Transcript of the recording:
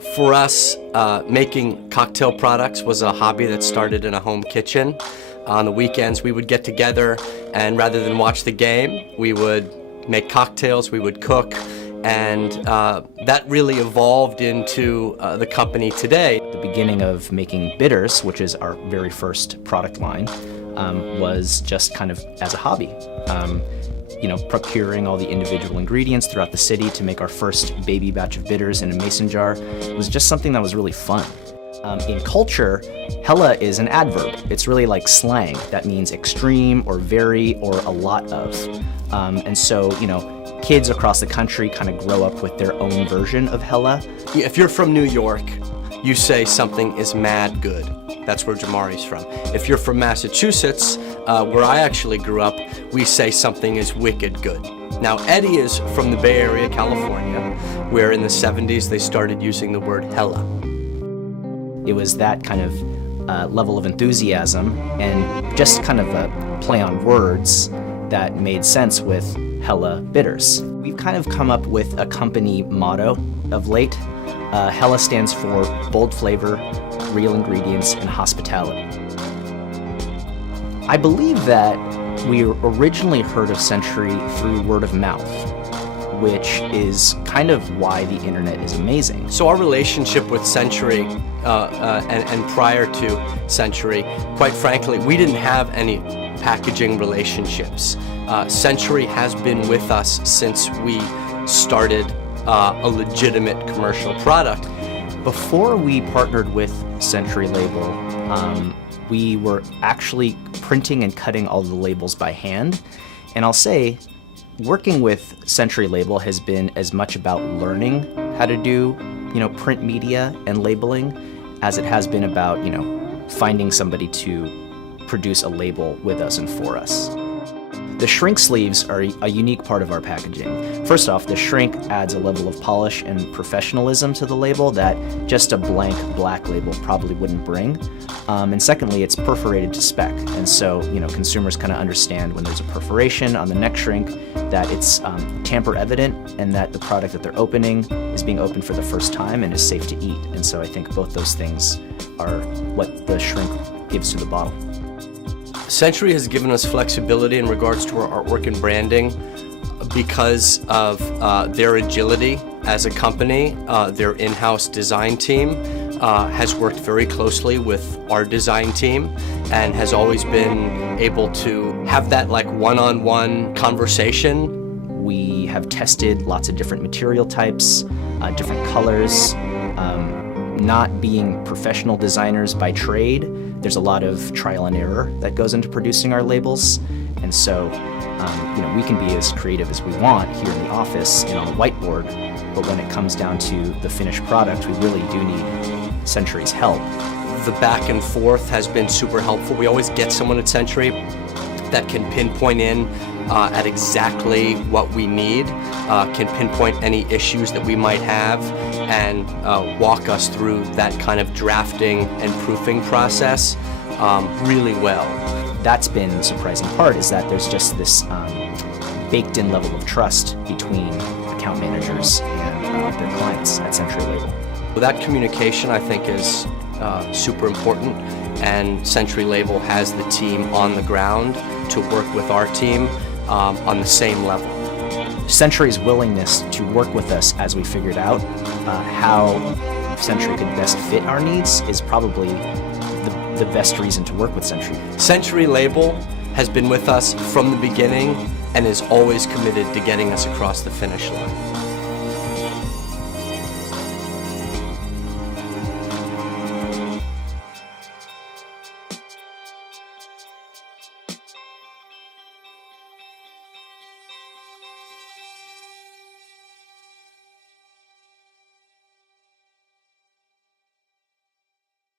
For us, making cocktail products was a hobby that started in a home kitchen. On the weekends, we would get together, and rather than watch the game, we would make cocktails, we would cook, and that really evolved into the company today. The beginning of making bitters, which is our very first product line, was just kind of as a hobby. Procuring all the individual ingredients throughout the city to make our first baby batch of bitters in a mason jar was just something that was really fun. In culture, hella is an adverb. It's really like slang that means extreme or very or a lot of. And so, kids across the country kind of grow up with their own version of hella. If you're from New York, you say something is mad good. That's where Jamari's from. If you're from Massachusetts, where I actually grew up, we say something is wicked good. Now, Eddie is from the Bay Area, California, where in the 70s they started using the word hella. It was that kind of level of enthusiasm and just kind of a play on words that made sense with Hella Bitters. We've kind of come up with a company motto of late. Hella stands for bold flavor, real ingredients, and hospitality. I believe that we originally heard of Century through word of mouth, which is kind of why the internet is amazing. So our relationship with Century and prior to Century, quite frankly, we didn't have any packaging relationships. Century has been with us since we started a legitimate commercial product. Before we partnered with Century Label, we were actually printing and cutting all the labels by hand. And I'll say, working with Century Label has been as much about learning how to do, print media and labeling as it has been about, finding somebody to produce a label with us and for us. The shrink sleeves are a unique part of our packaging. First off, the shrink adds a level of polish and professionalism to the label that just a blank black label probably wouldn't bring. And secondly, it's perforated to spec. And so, consumers kind of understand when there's a perforation on the neck shrink that it's tamper evident and that the product that they're opening is being opened for the first time and is safe to eat. And so I think both those things are what the shrink gives to the bottle. Century has given us flexibility in regards to our artwork and branding because of their agility as a company. Their in-house design team has worked very closely with our design team and has always been able to have that one-on-one conversation. We have tested lots of different material types, different colors. Not being professional designers by trade, there's a lot of trial and error that goes into producing our labels. And so, we can be as creative as we want here in the office and on the whiteboard, but when it comes down to the finished product, we really do need Century's help. The back and forth has been super helpful. We always get someone at Century that can pinpoint in at exactly what we need, can pinpoint any issues that we might have, and walk us through that kind of drafting and proofing process really well. That's been the surprising part, is that there's just this baked-in level of trust between account managers and their clients at Century Label. That communication, I think, is super important, and Century Label has the team on the ground to work with our team on the same level. Century's willingness to work with us as we figured out how Century could best fit our needs is probably the best reason to work with Century. Century Label has been with us from the beginning and is always committed to getting us across the finish line.